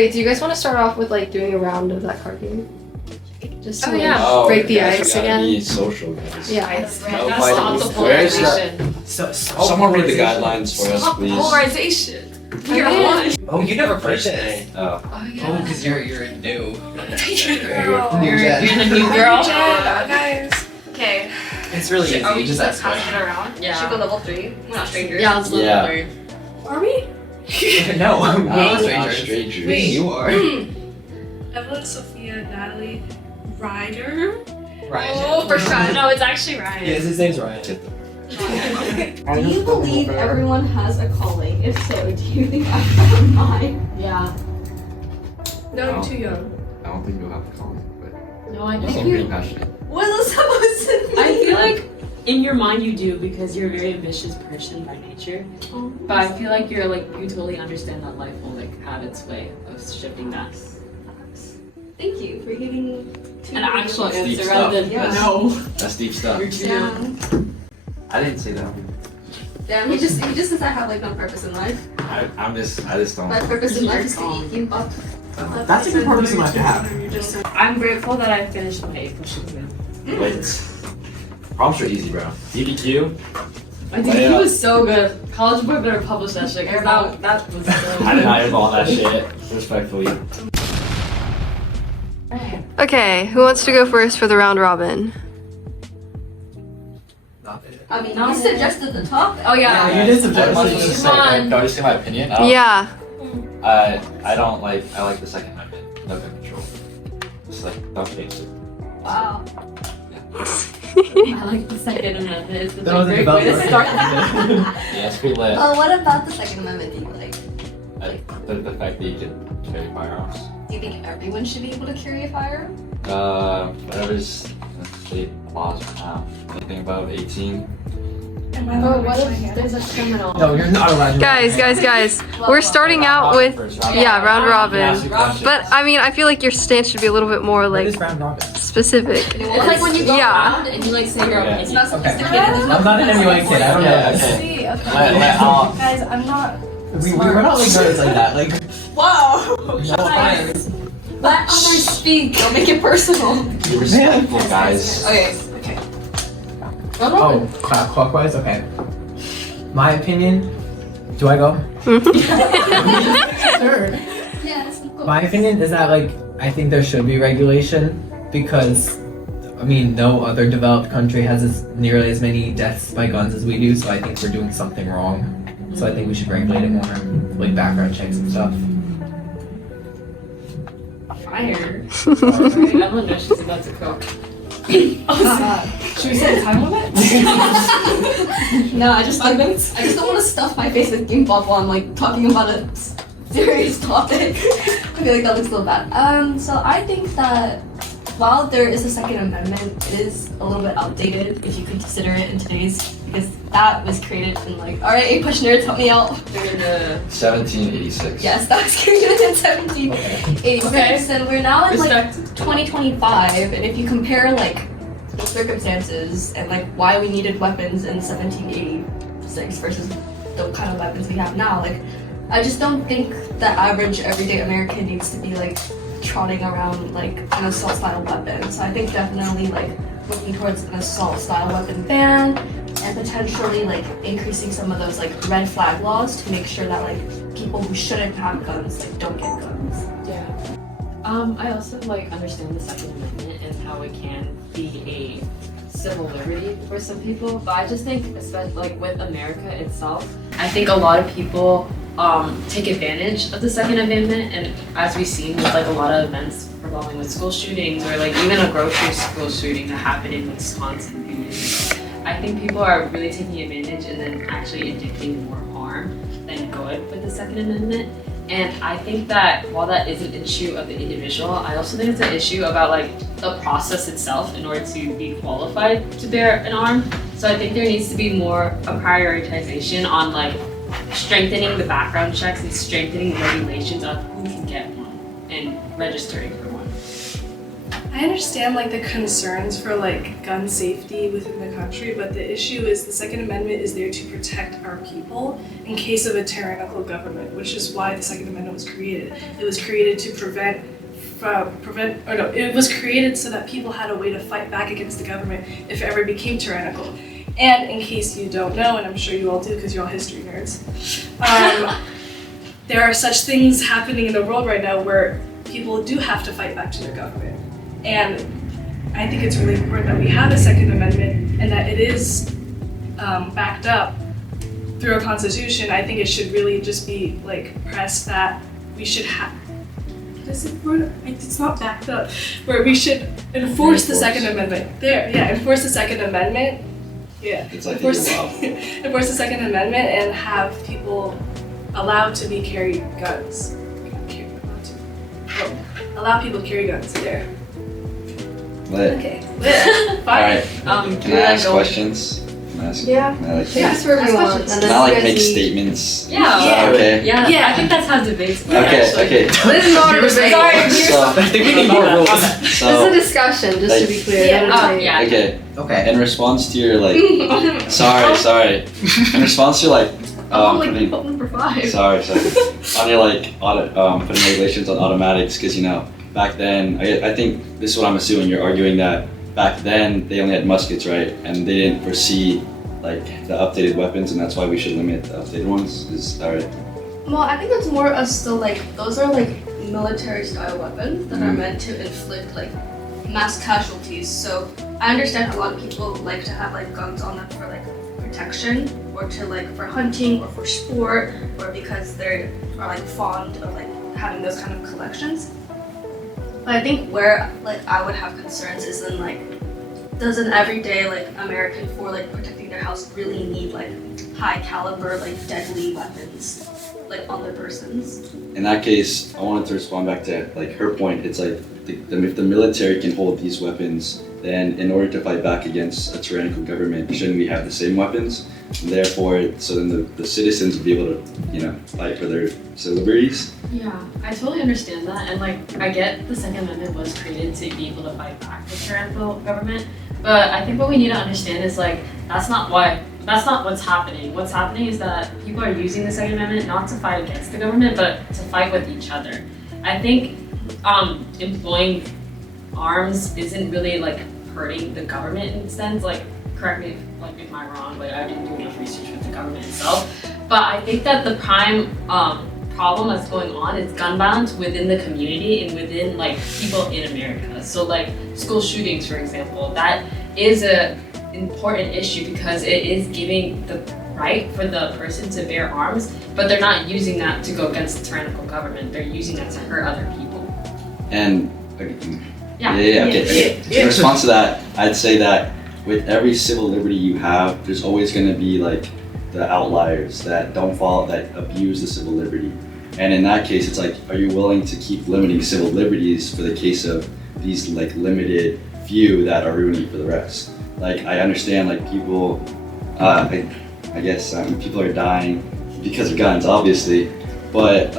Wait, do you guys want to start off with like doing a round of that card game? Just to break the guys ice gotta again. Be social, guys. Yeah. Where's that? Someone read the guidelines for us, please. Polarization. You're one. Oh, you never played it. Oh. Oh, because you're a new. You're the new girl. Guys. Okay. It's really easy. Are we You just just ask passing it around? Yeah. Should we go level 3? We're not strangers. Yeah, let's Yeah. level 3. Are we? No, we're Not not strangers. strangers. Wait. You are. Evelyn, Sophia, Natalie, Ryder. Ryan. Oh, for sure. No, it's actually Ryan. Yes, his name's Ryan. Do you believe everyone has a calling? If so, do you think I have mine? Yeah. No, you're too young. I don't think you'll have to call me, but No, I you think seem pretty passionate. What is supposed to mean? I feel like in your mind you do because you're a very ambitious person by nature. But I feel like you totally understand that life will like have its way of shifting that. Thank you for giving An actual Deep answer stuff. rather than Yeah. no. That's deep stuff. You're too young. Damn. I didn't say that. Damn, he just says I have like no purpose in life. I just don't. My purpose in life is to eat kimbap. That's a good purpose in life to have. I'm grateful that I finished my 8 questions. Wait. Prompts are easy, bro. DBQ. I think he was so good. College Boy better publish that shit because that was so I did not involve that shit. Respectfully. Okay, who wants to go first for the round robin? I mean, you suggested the topic. Oh, yeah. Yeah, you did suggest I it. just say, can I just say my opinion? Yeah. I don't like. I like the Second Amendment. No gun control. Just like don't change it. Wow. I like the Second Amendment. It's That was a great way to development. start the Yeah, it's pretty lit. Well, what about the Second Amendment do you like? The fact that you can carry firearms. Do you think everyone should be able to carry a firearm? Whatever's the state laws right now. Anything above 18. Oh, what if there's a criminal? No, you're not allowed to. Guys, we're starting out with round robin. Ask you questions. But I mean, I feel like your stance should be a little bit more What like is round robin? specific. It's like when you go Yeah. around and you like say your Yeah. opinion. It's not Okay. sophisticated. There's no I'm not an MUA kid. I don't know Yeah, this. okay. See, okay. I'll- Guys, I'm not. We're not like nerds like that. Like, Whoa! no offense. Let others speak. Don't make it personal. Be respectful, guys. Okay. Oh, clockwise? Okay. My opinion. Do I go? Sure. Yes. Of course. My opinion is that like I think there should be regulation because I mean no other developed country has nearly as many deaths by guns as we do, so I think we're doing something wrong. So I think we should regulate it more, like background checks and stuff. Fire. Evelyn knows she's about to cook. Should we set a time limit? No, I just don't want to stuff my face with gimbap while I'm like talking about a serious topic. I feel like that looks a little bad. So I think that while there is a Second Amendment, it is a little bit outdated if you could consider it in today's, because that was created in like, all right, 8 nerds, help me out. 1786. Yes, that was created in 1786, Okay. and we're now in like Respect. 2025, and if you compare like the circumstances and like why we needed weapons in 1786 versus the kind of weapons we have now, like I just don't think the average everyday American needs to be like trotting around like an assault style weapon. So I think definitely like looking towards an assault style weapon ban and potentially like increasing some of those like red flag laws to make sure that like people who shouldn't have guns like don't get guns. Yeah. I also like understand the Second Amendment and how it can be a civil liberty for some people, but I just think, especially like with America itself, I think a lot of people take advantage of the Second Amendment, and as we've seen with like a lot of events revolving with school shootings or like even a grocery school shooting that happened in Wisconsin, I think people are really taking advantage and then actually inflicting more harm than good with the Second Amendment. And I think that while that is an issue of the individual, I also think it's an issue about like the process itself in order to be qualified to bear an arm. So I think there needs to be more a prioritization on like strengthening the background checks and strengthening the regulations of who can get one and registering for one. I understand like the concerns for like gun safety within the country, but the issue is the Second Amendment is there to protect our people in case of a tyrannical government, which is why the Second Amendment was created. It was created to it was created so that people had a way to fight back against the government if it ever became tyrannical. And in case you don't know, and I'm sure you all do because you're all history nerds, there are such things happening in the world right now where people do have to fight back to their government. And I think it's really important that we have a Second Amendment and that it is backed up through a constitution. I think it should really just be like pressed that we should have. It's not backed up. Where we should enforce the Second Amendment. Enforce the Second Amendment. Yeah. It's like enforce the Second Amendment and have people allowed to be carry guns. Allow people to carry guns there. Lit. Okay. Lit. Fine. Alright. Can I ask questions? Can I ask? Yeah. Can I, like, That's where we want. can I like make statements? Yeah. Is that okay? Yeah, Yeah. I think that's how debates work. Okay. actually. Okay. This is not a debate. So, I think we need more rules. This is a so discussion, just to be clear. Yeah. not a debate. Yeah. okay. Okay. In response to your like, sorry. In response to your like, putting, number 5. sorry. On your like, putting regulations on automatics, because you know, back then, I think this is what I'm assuming. You're arguing that back then they only had muskets, right? And they didn't foresee like the updated weapons, and that's why we should limit the updated ones. Is that right? Well, I think it's more of still like those are like military style weapons that are meant to inflict like mass casualties. So I understand a lot of people like to have like guns on them for like protection or to like for hunting or for sport or because they are like fond of like having those kind of collections. But I think where like I would have concerns is in like does an everyday like American for like protecting their house really need like high caliber like deadly weapons like on their persons? In that case, I wanted to respond back to like her point. It's like if the military can hold these weapons, then in order to fight back against a tyrannical government, shouldn't we have the same weapons? And therefore, so then the citizens would be able to, you know, fight for their civil liberties. Yeah, I totally understand that, and like I get the Second Amendment was created to be able to fight back the tyrannical government, but I think what we need to understand is like that's not what's happening. What's happening is that people are using the Second Amendment not to fight against the government, but to fight with each other. I think employing arms isn't really like hurting the government in a sense. Like, correct me if I'm wrong, but I didn't do enough research with the government itself. But I think that the prime problem that's going on is gun violence within the community and within like people in America. So like school shootings, for example, that is a important issue because it is giving the right for the person to bear arms, but they're not using that to go against the tyrannical government. They're using that to hurt other people. And Yeah. In response to that, I'd say that with every civil liberty you have, there's always going to be like the outliers that don't follow, that abuse the civil liberty. And in that case, it's like, are you willing to keep limiting civil liberties for the case of these like limited few that are ruining for the rest? Like, I understand like people, I guess people are dying because of guns, obviously, but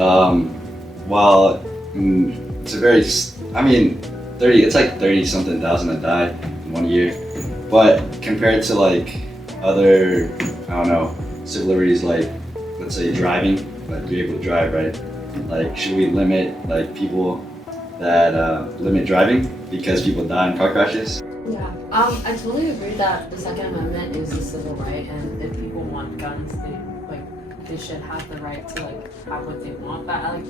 while it's a very, it's like 30-something thousand that died in 1 year. But compared to like other, I don't know, civil liberties like, let's say driving, like you're able to drive, right? Like, should we limit like people that limit driving because people die in car crashes? Yeah, I totally agree that the Second Amendment is a civil right, and if people want guns, they should have the right to like have what they want. But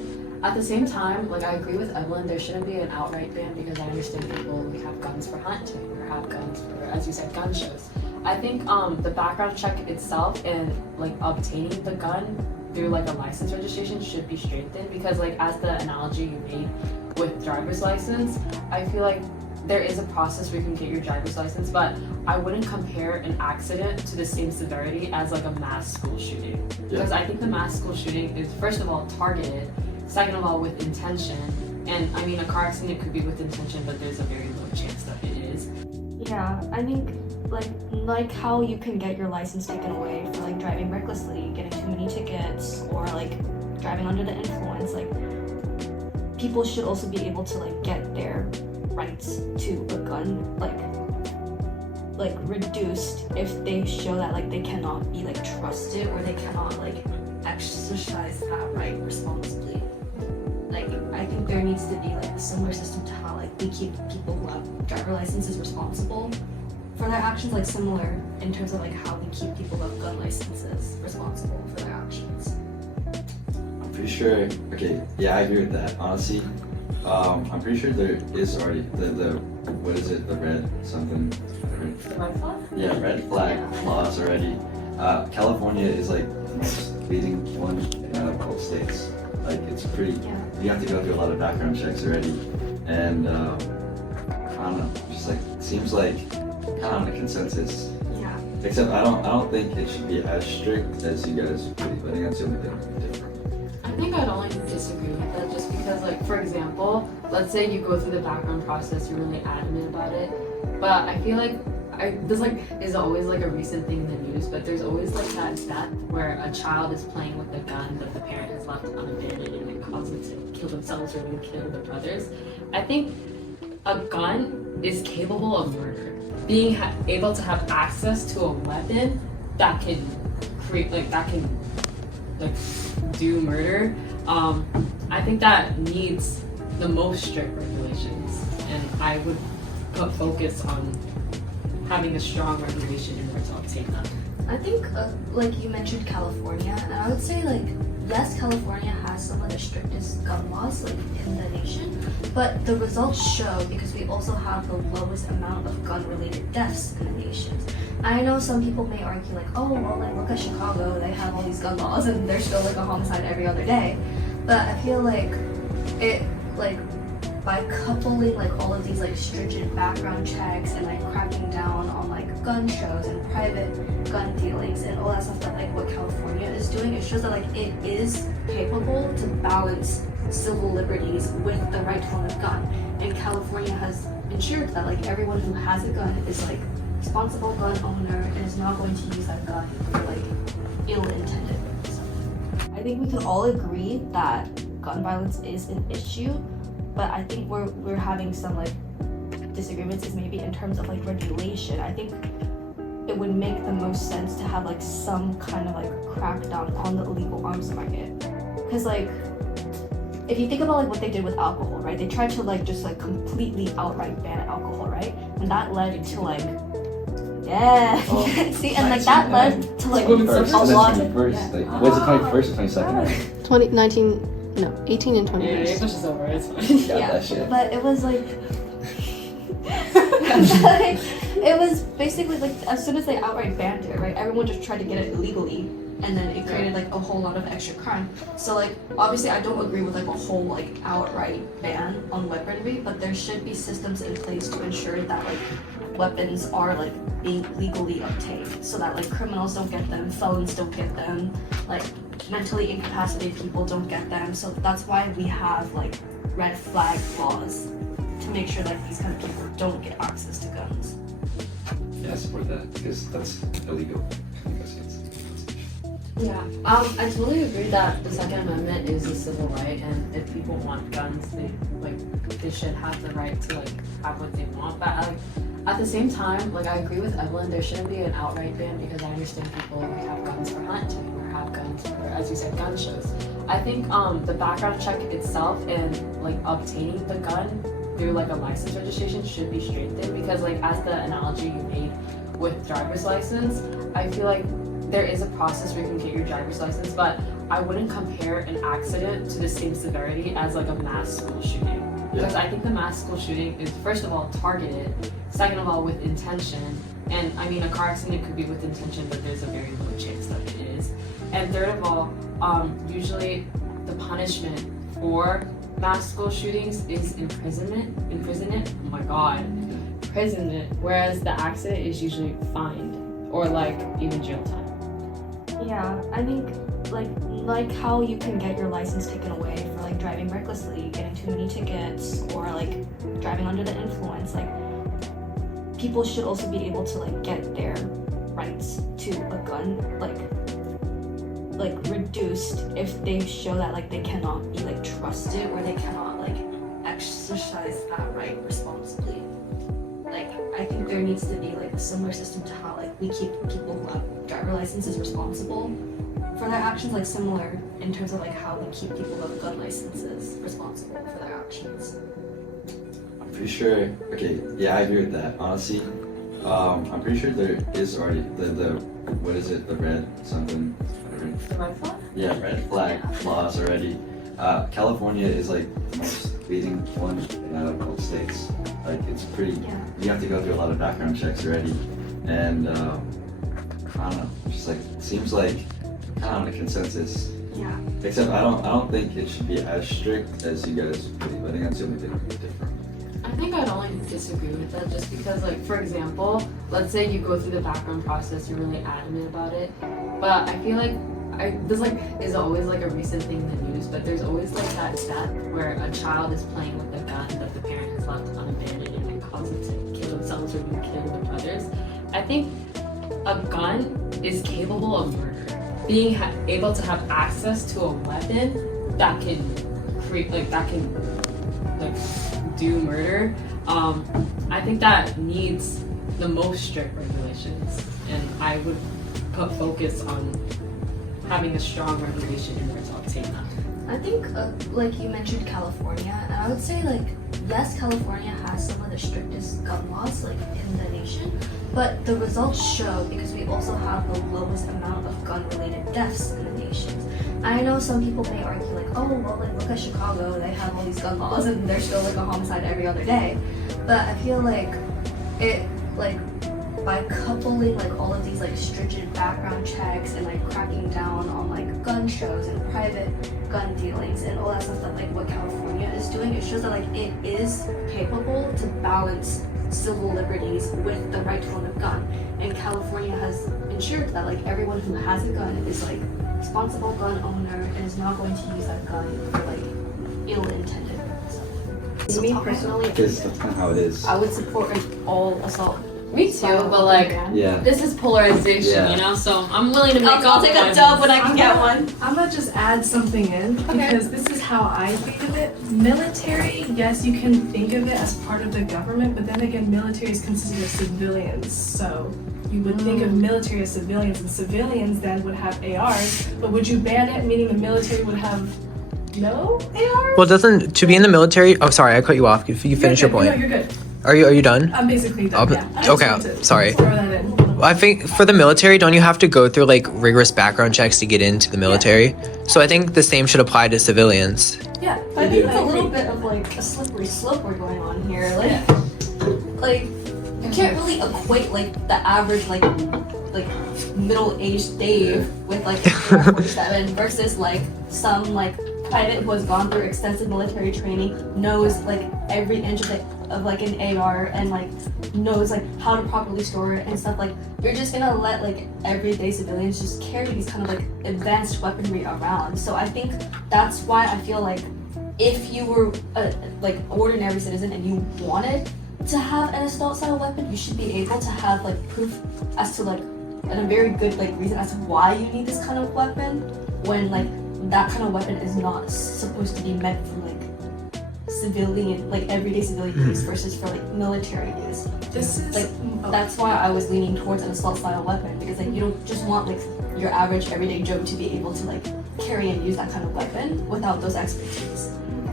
at the same time, like I agree with Evelyn, there shouldn't be an outright ban because I understand people have guns for hunting or have guns for, as you said, gun shows. I think the background check itself and like obtaining the gun through like a license registration should be strengthened because like as the analogy you made with driver's license, I feel like there is a process where you can get your driver's license, but I wouldn't compare an accident to the same severity as like a mass school shooting. Because I think the mass school shooting is first of all targeted, second of all with intention, and I mean a car accident could be with intention, but there's a very low chance that it is. Yeah, I think like how you can get your license taken away for like driving recklessly, getting too many tickets, or like driving under the influence. Like people should also be able to like get their rights to a gun like reduced if they show that like they cannot be like trusted or they cannot like exercise that right responsibly. Like I think there needs to be like a similar system to how like we keep people who have driver licenses responsible for their actions, like similar in terms of like how we keep people who have gun licenses responsible for their actions. I'm pretty sure. Okay, yeah, I agree with that. Honestly, I'm pretty sure there is already the what is it? The red something. The red flag? Yeah, red flag laws already. California is like the most leading one out of all states. Like it's pretty. You have to go through a lot of background checks already, and I don't know. Just like seems like kind of on a consensus. Yeah. Except I don't think it should be as strict as you guys really. I think that's the only thing different. I think I'd only disagree with that just because, like, for example, let's say you go through the background process, you're really adamant about it, but I feel like this like is always like a recent thing in the news, but there's always like that death where a child is playing with a gun that the parent has left unabandoned and it causes them to kill themselves or even kill their brothers. I think a gun is capable of murder. Being able to have access to a weapon that can create do murder, I think that needs the most strict regulations, and I would put focus on having a strong regulation in order to obtain that. I think, like you mentioned California, and I would say like, yes, California has some of the strictest gun laws like in the nation, but the results show because we also have the lowest amount of gun-related deaths in the nation. I know some people may argue like, oh, well, like look at Chicago, they have all these gun laws and there's still like a homicide every other day. But I feel like it, like, by coupling like all of these like stringent background checks and like cracking down on like gun shows and private gun dealings and all that stuff that like what California is doing, it shows that like it is capable to balance civil liberties with the right to own a gun. And California has ensured that like everyone who has a gun is like responsible gun owner and is not going to use that gun for like ill-intended stuff. I think we can all agree that gun violence is an issue, but I think we're having some like disagreements is maybe in terms of like regulation. I think it would make the most sense to have like some kind of like crackdown on the illegal arms market, because like if you think about like what they did with alcohol, right? They tried to like just like completely outright ban alcohol, right? And that led to like see, and like that led to like a lot of Was it 21st or 22nd? 2019. No, 18 and 20. Yeah, push us over, it's fine. That shit. But it was like it was basically like as soon as they outright banned it, right, everyone just tried to get it illegally, and then it created like a whole lot of extra crime. So like obviously I don't agree with like a whole like outright ban on weaponry, but there should be systems in place to ensure that like weapons are like being legally obtained, so that like criminals don't get them, felons don't get them, like mentally incapacitated people don't get them. So that's why we have like red flag laws to make sure that these kind of people don't get access to guns. Yeah, I support that because that's illegal. Yeah, I totally agree that the Second Amendment is a civil right, and if people want guns, they should have the right to like have what they want. But at the same time, like I agree with Evelyn, there shouldn't be an outright ban because I understand people who have guns for hunting or have guns for, as you said, gun shows. I think the background check itself and like obtaining the gun through like a license registration should be strengthened, because like as the analogy you made with driver's license, I feel like there is a process where you can get your driver's license, but I wouldn't compare an accident to the same severity as like a mass school shooting. Because I think the mass school shooting is, first of all, targeted, second of all, with intention, and I mean a car accident could be with intention, but there's a very low chance that it is. And third of all, usually the punishment for mass school shootings is imprisonment, oh my god, imprisonment, whereas the accident is usually fined or like even jail time. Yeah, I think like how you can get your license taken away for like driving recklessly, getting too many tickets, or like driving under the influence. Like people should also be able to like get their rights to a gun like reduced if they show that like they cannot be like trusted or they cannot like exercise exercise that right responsibly. Like, I think there needs to be like a similar system to how like we keep people who have driver licenses responsible for their actions, like similar in terms of like how we keep people who have gun licenses responsible for their actions. I'm pretty sure. Okay, yeah, I agree with that. Honestly, I'm pretty sure there is already the what is it? The red something. Whatever. The red flag? Yeah, red flag laws already. California is like the most leading one out of all states. Like it's pretty. Yeah. You have to go through a lot of background checks already, and I don't know. Just like it seems like kind of on a consensus. Yeah. Except I don't think it should be as strict as you guys believe. I think that's the only thing different. I think I'd only disagree with that just because, like, for example, let's say you go through the background process, you're really adamant about it, but I feel like this like is always like a recent thing in the news, but there's always like that death where a child is playing with a gun that the parent has left unabandoned and it causes them to kill themselves or even kill their brothers. I think a gun is capable of murder. Being able to have access to a weapon that can create do murder, I think that needs the most strict regulations, and I would put focus on having a strong regulation in order to obtain that. I think, like you mentioned California, and I would say, like, yes, California has some of the strictest gun laws, like, in the nation, but the results show, because we also have the lowest amount of gun-related deaths in the nation. I know some people may argue, like, oh, well, like, look at Chicago, they have all these gun laws, and there's still, like, a homicide every other day, but I feel like it, like, by coupling like all of these like stringent background checks and like cracking down on like gun shows and private gun dealings and all that stuff that like what California is doing, it shows that like it is capable to balance civil liberties with the right to own a gun. And California has ensured that like everyone who has a gun is like responsible gun owner and is not going to use that gun for like ill-intended purposes. Me personally, Because that's kind of how it is. I would support an all assault. Me too, but like, Yeah. this is polarization, Yeah. you know, so I'm willing to make I'll take a dub when I can get one. I'm gonna just add something in because this is how I think of it. Military, yes, you can think of it as part of the government, but then again, military is considered civilians. So you would think of military as civilians, and civilians then would have ARs. But would you ban it, meaning the military would have no ARs? Well, doesn't to be in the military? Oh, sorry, I cut you off. You finish your point. No, you're good. Are you done? I'm basically done. Yeah. I just okay, wanted to sorry. throw that in. I think for the military, don't you have to go through like rigorous background checks to get into the military? So I think the same should apply to civilians. Yeah, I think it's a little bit of like a slippery slope we're going on here. Like you can't really equate like the average like middle-aged Dave with like 47 versus like some like private who has gone through extensive military training, knows like every inch of like an AR and like knows like how to properly store it and stuff. Like you're just gonna let like everyday civilians just carry these kind of like advanced weaponry around. So I think that's why I feel like if you were a like ordinary citizen and you wanted to have an assault style weapon, you should be able to have like proof as to like and a very good like reason as to why you need this kind of weapon when like that kind of weapon is not supposed to be meant for like civilian, like everyday civilian use versus for like military use. This is Like that's why I was leaning towards an assault style weapon, because like you don't just want like your average everyday Joe to be able to like carry and use that kind of weapon without those expertise.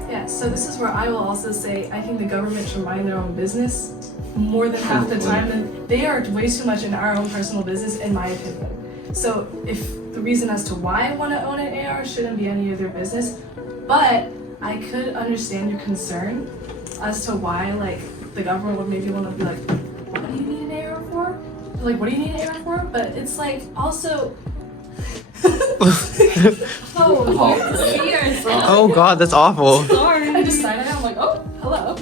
Yeah, so this is where I will also say I think the government should mind their own business more than half the time. And they are way too much in our own personal business, in my opinion. So if the reason as to why I want to own an AR shouldn't be any of their business, but I could understand your concern as to why like the government would maybe want to be like, what do you need an AR for? Like, what do you need an AR for? But it's like also. Oh God, that's awful. Sorry. I just started. I'm like, oh, hello.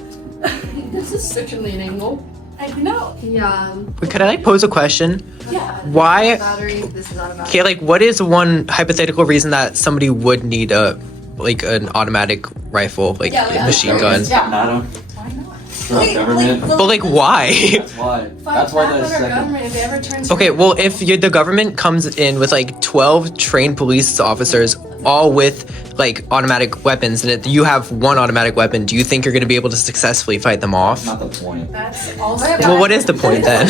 This is certainly an angle. I know. Yeah. But could I like pose a question? Yeah. Why? Battery. This is out of battery. Okay, like what is one hypothetical reason that somebody would need a like an automatic rifle, like Yeah, like, a machine gun? Yeah. Not a Why not? from government. But like why? That's why. That's why the our second. government if they ever turns. Okay, well if the government comes in with like 12 trained police officers all with like automatic weapons, and if you have one automatic weapon, do you think you're going to be able to successfully fight them off? Not the point. That's also. Well, what is the point then?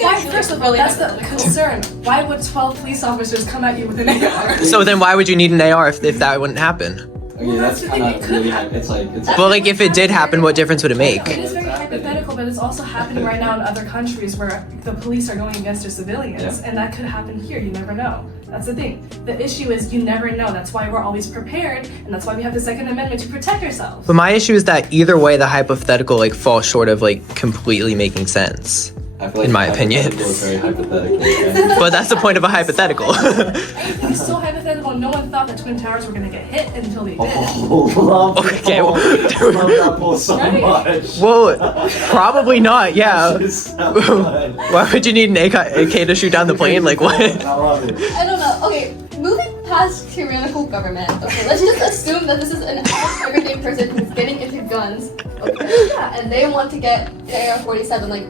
Why, first of all, that's the concern. Why would 12 police officers come at you with an AR? So then why would you need an AR if that wouldn't happen? Okay, that's kind of really it's like Well, like if it did happen, what difference would it make? It is very hypothetical, but it's also happening right now in other countries where the police are going against their civilians, and that could happen here. You never know. That's the thing. The issue is you never know. That's why we're always prepared, and that's why we have the Second Amendment to protect ourselves. But my issue is that either way, the hypothetical like falls short of like completely making sense. I feel like in my the opinion. hypothetical is very hypothetical. Okay? But that's the point of a hypothetical. Anything is so hypothetical. No one thought that Twin Towers were going to get hit until they did. Love Okay, love that poll so much. Well, probably not. Yeah. That shit is so good. Why would you need an AK to shoot down the plane? Like what? I love it. I don't know. Okay, moving past tyrannical government. Okay, let's just assume that this is an average everyday person who's getting into guns. Okay, yeah, and they want to get an AR-47. Like,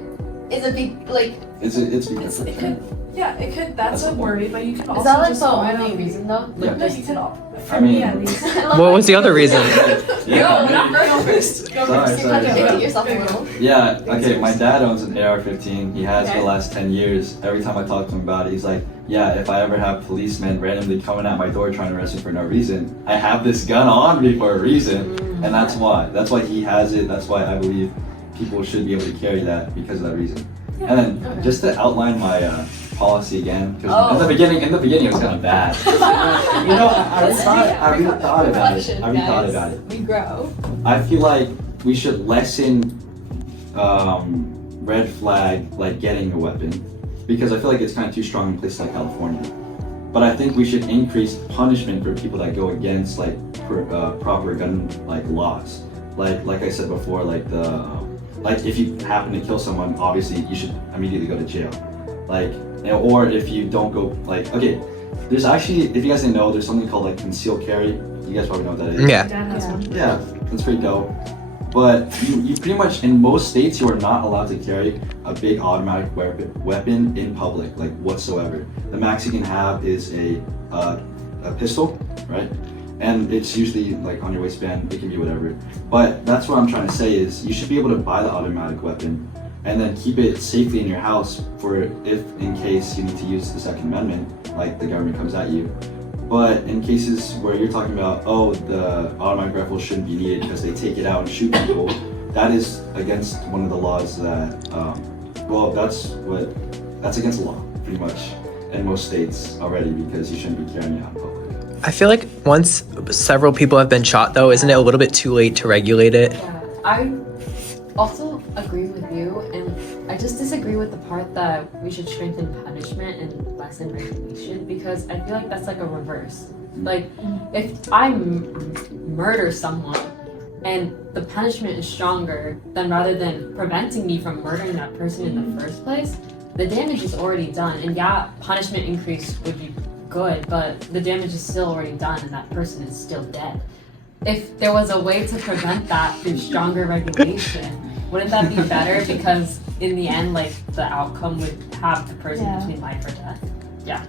is it be like? It's because It could, yeah, it could. That's a worry, but you can also Is that like just the buy only them. reason though? Yeah. No, you can. For I mean- me, at least. What was the other reason? Yeah. Go first. Go Sorry, first. sorry. Educate yourself a little. Yeah, okay, my dad owns an AR-15. He has for the last 10 years. Every time I talk to him about it, he's like, yeah, if I ever have policemen randomly coming at my door trying to arrest me for no reason, I have this gun on me for a reason. And that's why. That's why he has it. That's why I believe people should be able to carry that because of that reason. And then, just to outline my policy again, because in the beginning it was kind of bad. You know, I really thought about it. I really thought about it. We grow. I feel like we should lessen red flag, like getting a weapon, because I feel like it's kind of too strong in places like California. But I think we should increase punishment for people that go against like proper gun like laws. Like I said before, like like if you happen to kill someone, obviously you should immediately go to jail. Like, or if you don't go, like, okay, there's actually, if you guys didn't know, there's something called like concealed carry. You guys probably know what that is. Yeah. Dad has one. Yeah, that's pretty dope. But you pretty much, in most states, you are not allowed to carry a big automatic weapon in public, like whatsoever. The max you can have is a pistol, right? And it's usually like on your waistband, it can be whatever. But that's what I'm trying to say is you should be able to buy the automatic weapon and then keep it safely in your house for if in case you need to use the Second Amendment, like the government comes at you. But in cases where you're talking about, oh, the automatic rifle shouldn't be needed because they take it out and shoot people, that is against one of the laws that, well, that's against the law, pretty much, in most states already, because you shouldn't be carrying it out in public. I feel like once several people have been shot, though, isn't it a little bit too late to regulate it? Yeah, I also agree with you, and I just disagree with the part that we should strengthen punishment and lessen regulation, because I feel like that's like a reverse. Like, if I murder someone and the punishment is stronger, then rather than preventing me from murdering that person in the first place, the damage is already done. And yeah, punishment increase would be good, but the damage is still already done and that person is still dead. If there was a way to prevent that through stronger regulation, wouldn't that be better? Because in the end, like, the outcome would have the person between life or death. Yeah.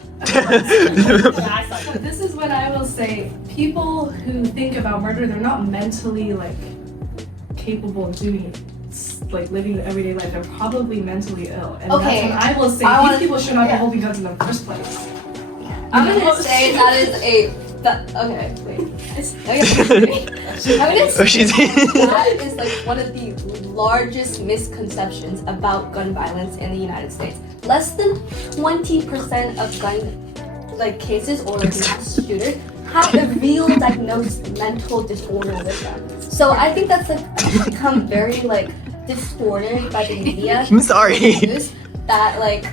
So this is what I will say. People who think about murder, they're not mentally like capable of doing it. Like living the everyday life, they're probably mentally ill. And Okay, that's when I will say these people should not be holding guns in the first place. I'm gonna say that is okay, wait. I'm gonna say that is like one of the largest misconceptions about gun violence in the United States. Less than 20% of gun like cases or like mass shooters have a real diagnosed mental disorder with them. So I think that's like become very like distorted by the media. I'm sorry. That like,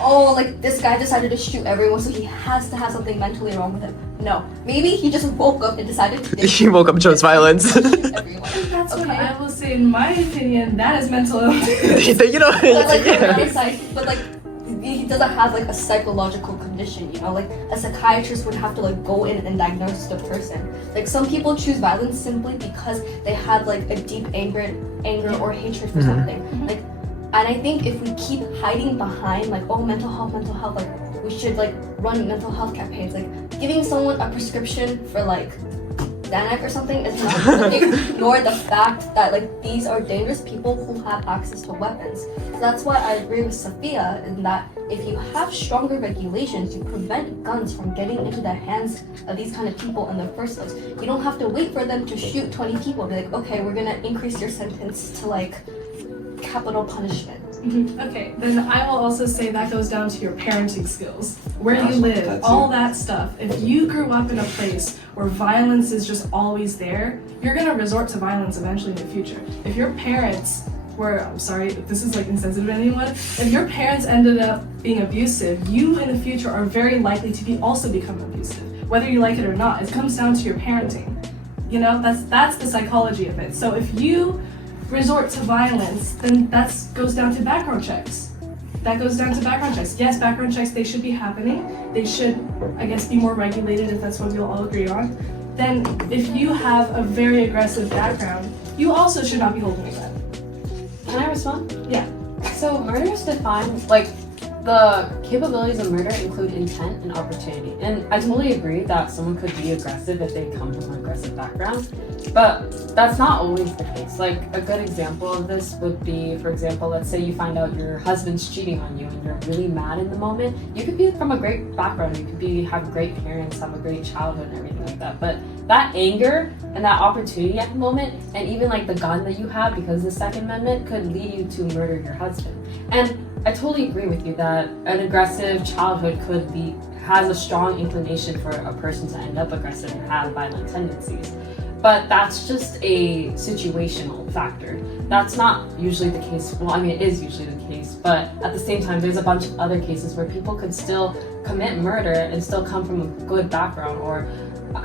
oh, like this guy decided to shoot everyone, so he has to have something mentally wrong with him. No, maybe he just woke up and decided to He woke up and chose violence. shoot everyone. That's what Okay. I will say. In my opinion, that is mental illness. You know, But like, yeah. but like, he doesn't have like a psychological condition, you know? Like a psychiatrist would have to like go in and diagnose the person. Like some people choose violence simply because they have like a deep anger or hatred for something. Like, and I think if we keep hiding behind like, oh, mental health, like we should like run mental health campaigns. Like giving someone a prescription for like Xanax or something is not going to ignore the fact that like these are dangerous people who have access to weapons. So that's why I agree with Sophia in that if you have stronger regulations to prevent guns from getting into the hands of these kind of people in the first place, you don't have to wait for them to shoot 20 people and be like, okay, we're gonna increase your sentence to like capital punishment. Okay, then I will also say that goes down to your parenting skills, where you live, That's all it. that stuff. If you grew up in a place where violence is just always there, you're gonna resort to violence eventually in the future. If your parents were, I'm sorry, if this is like insensitive to anyone, if your parents ended up being abusive, you in the future are very likely to also become abusive, whether you like it or not. It comes down to your parenting. You know, that's the psychology of it. So if you resort to violence, then that goes down to background checks. That goes down to background checks. Yes, background checks, they should be happening. They should, I guess, be more regulated if that's what we'll all agree on. Then if you have a very aggressive background, you also should not be holding a gun. Can I respond? Yeah. So murder is defined, like, the capabilities of murder include intent and opportunity. And I totally agree that someone could be aggressive if they come from an aggressive background, but that's not always the case. Like, a good example of this would be, for example, let's say you find out your husband's cheating on you and you're really mad in the moment. You could be from a great background, you could have great parents, have a great childhood and everything like that, but that anger and that opportunity at the moment, and even like the gun that you have because of the Second Amendment, could lead you to murder your husband. And I totally agree with you that an aggressive childhood has a strong inclination for a person to end up aggressive and have violent tendencies. But that's just a situational factor. That's not usually the case. Well, I mean, it is usually the case, but at the same time, there's a bunch of other cases where people could still commit murder and still come from a good background, or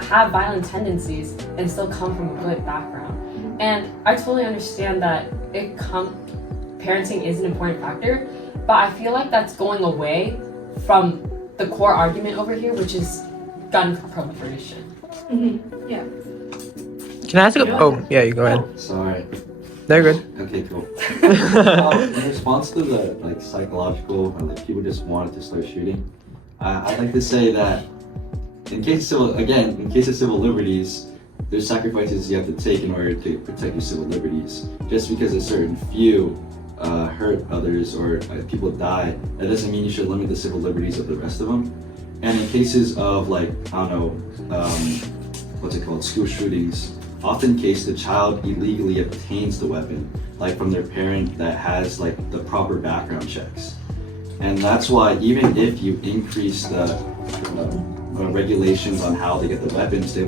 have violent tendencies and still come from a good background. And I totally understand that parenting is an important factor, but I feel like that's going away from the core argument over here, which is gun proliferation. Yeah. Can I ask a? Oh, yeah, you go ahead. Sorry. No, you're good. Okay, cool. In response to the like psychological, or like people just wanted to start shooting, I'd like to say that in case of civil liberties, there's sacrifices you have to take in order to protect your civil liberties. Just because a certain few hurt others or people die, that doesn't mean you should limit the civil liberties of the rest of them. And in cases of like, I don't know, school shootings, often the child illegally obtains the weapon, like from their parent that has like the proper background checks. And that's why even if you increase the regulations on how they get the weapons, they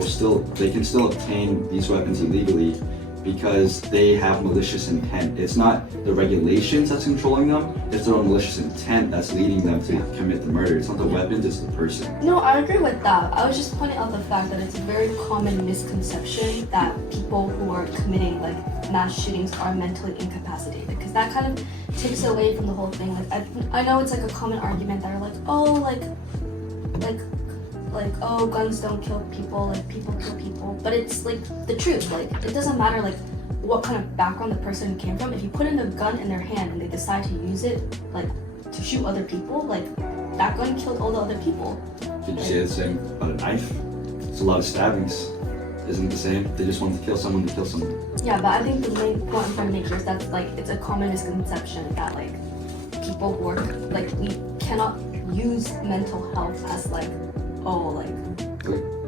can still obtain these weapons illegally because they have malicious intent. It's not the regulations that's controlling them, it's their own malicious intent that's leading them to commit the murder. It's not the weapons, it's the person. No, I agree with that. I was just pointing out the fact that it's a very common misconception that people who are committing like mass shootings are mentally incapacitated, because that kind of takes away from the whole thing. Like I know it's like a common argument that are like, oh, oh, guns don't kill people, like people kill people. But it's like the truth. Like it doesn't matter like what kind of background the person came from. If you put in a gun in their hand and they decide to use it like to shoot other people, like that gun killed all the other people. Did you say the same about a knife? It's a lot of stabbings. Isn't it the same? They just wanted to kill someone to kill someone. Yeah, but I think the main point I'm trying to make here is that like it's a common misconception that like people who are like we cannot use mental health as like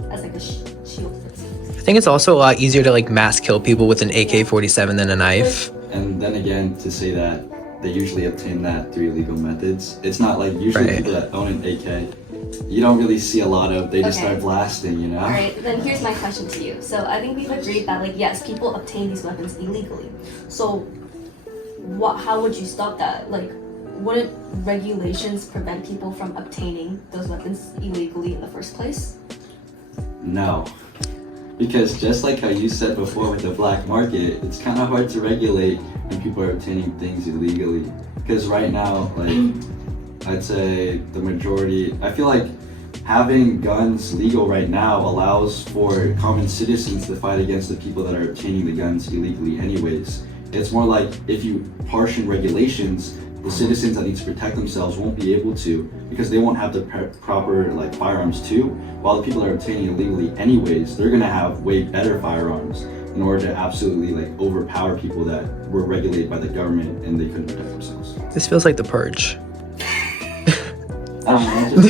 as like a shield. I think it's also a lot easier to like mass kill people with an AK-47 than a knife. And then again, to say that they usually obtain that through illegal methods. It's not like usually people that own an AK, you don't really see a lot of, they just start blasting, you know? Alright, then here's my question to you. So I think we've agreed that like yes, people obtain these weapons illegally. So how would you stop that? Like wouldn't regulations prevent people from obtaining those weapons illegally in the first place? No. Because just like how you said before with the black market, it's kind of hard to regulate when people are obtaining things illegally. Because right now, like, I'd say the majority, I feel like having guns legal right now allows for common citizens to fight against the people that are obtaining the guns illegally anyways. It's more like if you partition regulations, the citizens that need to protect themselves won't be able to because they won't have the proper like firearms too. While the people that are obtaining illegally anyways, they're gonna have way better firearms in order to absolutely like overpower people that were regulated by the government and they couldn't protect themselves. This feels like the purge. I don't know.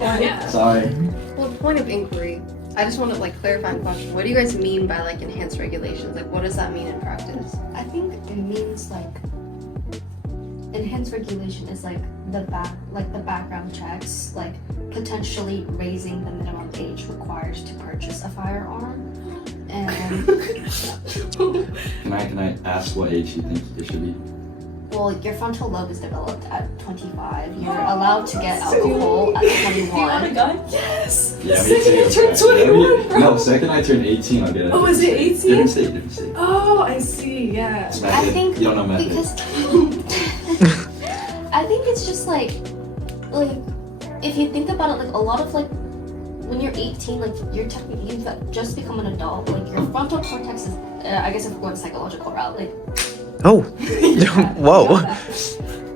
Yeah. Sorry. Well, point of inquiry. I just want to like clarify a question. What do you guys mean by like enhanced regulations? Like, what does that mean in practice? I think it means like enhanced regulation is like the background checks, like potentially raising the minimum age required to purchase a firearm. And Can I ask what age you think it should be? well, your frontal lobe is developed at 25. You're allowed to get alcohol at 21. Yes. Yeah, me Second too. I turned 21, bro. No, second I turned 18, I'll get it. Oh, is it 18? Different state. Oh, I see. Yeah. It's I method. think You don't know method. because I think it's just like if you think about it, like a lot of like when you're 18, like you're technically you've just become an adult. Like your frontal cortex is, I guess if we're going the psychological route, like Oh, whoa.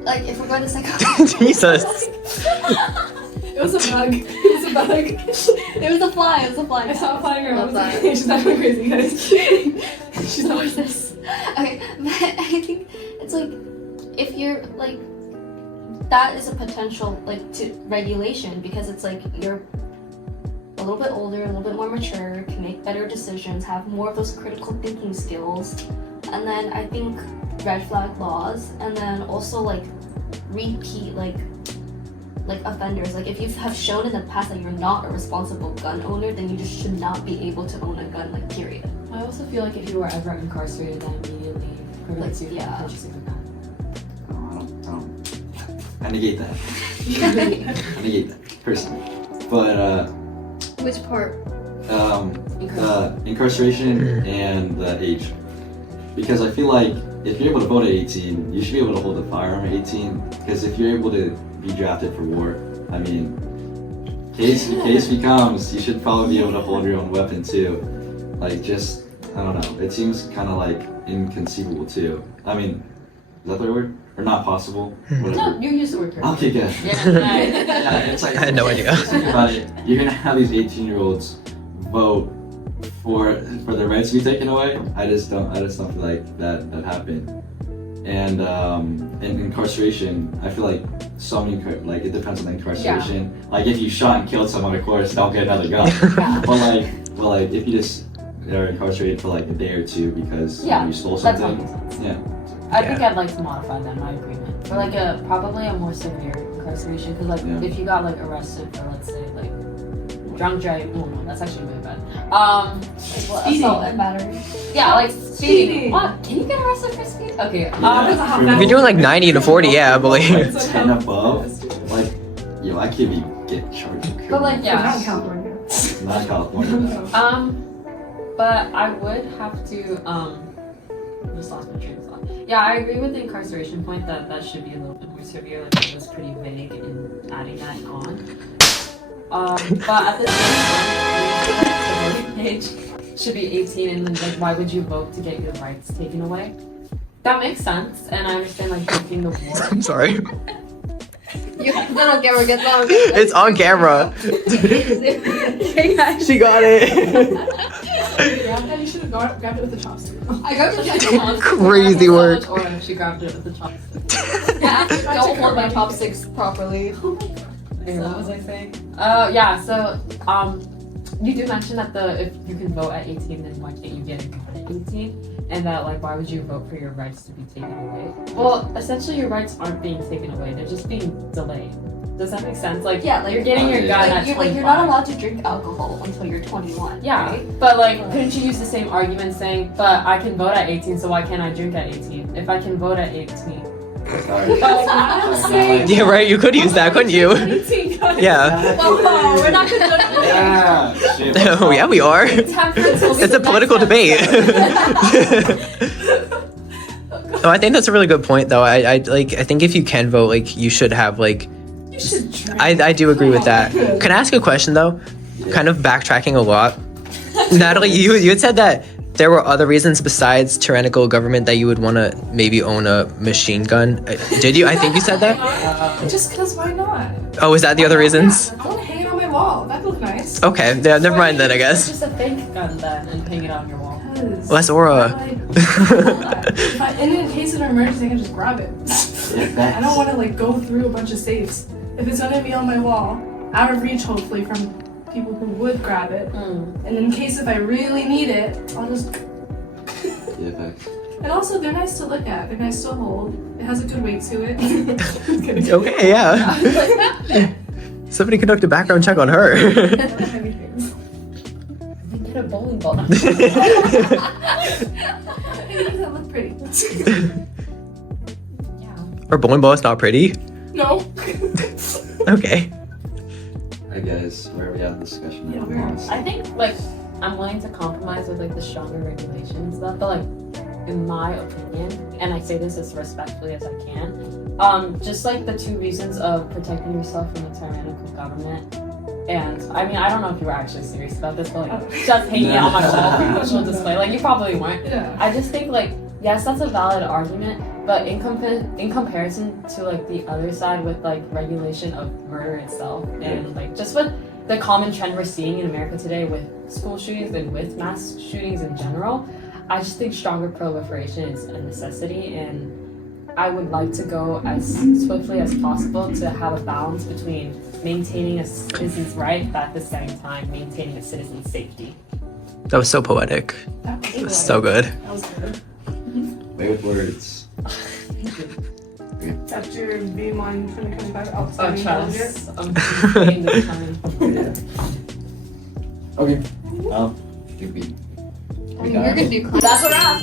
like if we're going the psychological Jesus. It was a bug. It was a bug. It was a fly. It was a fly. I saw a flying around. Love that. She's not going crazy, guys. She's What not. is this? Okay, but I think it's like if you're like that is a potential like to regulation because it's like you're a little bit older, a little bit more mature, can make better decisions, have more of those critical thinking skills, and then I think red flag laws, and then also like repeat like offenders. Like if you have shown in the past that you're not a responsible gun owner, then you just should not be able to own a gun. Like period. I also feel like if you were ever incarcerated, that immediately prohibits you yeah. from purchasing a gun. I negate that. I negate that, personally. But, Which part? incarceration and the age. Because I feel like if you're able to vote at 18, you should be able to hold a firearm at 18. Because if you're able to be drafted for war, I mean, case becomes, you should probably be able to hold your own weapon too. Like just, I don't know, it seems kind of like inconceivable too. I mean, is that the right word? Or not possible? Whatever. No, you use the word correctly. Okay, good. Yeah, Yeah, it's like, I had no idea. Think about it. You're gonna have these 18-year-olds vote for their rights to be taken away. I just don't feel like that happened. And in incarceration, I feel like like it depends on the incarceration. Yeah. Like if you shot and killed someone, of course, don't get another gun. Yeah. But like if you just are incarcerated for like a day or two because you stole that's something. not makes sense. Yeah. I think I'd like to modify that, my agreement. For like probably a more severe incarceration, because like if you got like arrested for, let's say, like drunk driving, no, that's actually really bad. Speeding and battery. Yeah, like speeding. What? Can you get arrested for speeding? Okay. If you're doing like 90 to 40, yeah, but like 10 above, like, yo, I can't even get charged. But like, Not in yeah. California. Not California. But I would have to just lost my train of thought. Yeah, I agree with the incarceration point that should be a little bit more severe. Like it was pretty vague in adding that on. But at the same time, the voting age should be 18, and then like, why would you vote to get your rights taken away? That makes sense, and I understand like taking the war. I'm sorry. You get on camera, get on. It's on camera. She got it. You should have grabbed it with the chopstick. I got to check Crazy work. Or she grabbed it with the chopstick. Yeah, don't hold my chopsticks properly. Wait, what was I saying? Yeah. So, you do mention that if you can vote at 18, then why can't you get a gun at 18? And that like, why would you vote for your rights to be taken away? Well, essentially, your rights aren't being taken away; they're just being delayed. Does that make sense? Like, Yeah, like you're getting your gun at 25. you're not allowed to drink alcohol until you're 21. Yeah, right? but like, couldn't you use the same argument saying, but I can vote at 18, so why can't I drink at 18? If I can vote at 18. Sorry. Yeah, right. You could use that, couldn't you? Yeah. Whoa, we're not gonna Yeah. Shit. Oh, yeah, we are. It's a political debate. No, I think that's a really good point, though. I think if you can vote, like you should have like. You should drink. I do agree with that. Can I ask a question though? Kind of backtracking a lot. Natalie, you had said that there were other reasons besides tyrannical government that you would want to maybe own a machine gun. Did you? I think you said that. Just because why not? Oh, is that the other reasons? I want to hang it on my wall. That'd look nice. Okay, yeah, never mind then, I It's guess. just a fake gun then and hang it on your wall. Less aura. And in case of an emergency, I can just grab it. I don't want to like go through a bunch of safes. If it's gonna be on my wall, out of reach hopefully from people who would grab it. And in case if I really need it, I'll just. Yeah, facts. And also, they're nice to look at. They're nice to hold. It has a good weight to it. Okay, yeah. Somebody conduct a background check on her. Get a bowling ball. That look pretty. Or bowling ball is not pretty. No. Okay. I guess where we have the discussion. Yeah, we're on. I think like I'm willing to compromise with like the stronger regulations stuff, but like in my opinion, and I say this as respectfully as I can, just like the two reasons of protecting yourself from a tyrannical government. And I mean, I don't know if you were actually serious about this, but like just hanging it on my wall for visual display, like you probably weren't. Yeah. I just think like yes, that's a valid argument, but in comparison to like the other side with like regulation of murder itself and like just with the common trend we're seeing in America today with school shootings and with mass shootings in general, I just think stronger proliferation is a necessity, and I would like to go as swiftly as possible to have a balance between maintaining a citizen's right, but at the same time maintaining a citizen's safety. That was so poetic. That was So good. That was good. Way with words. That's your B1 2025 I'll outstanding budget. trust. I'm taking this time. Okay. Well, think we I mean, you're gonna do. That's what I have.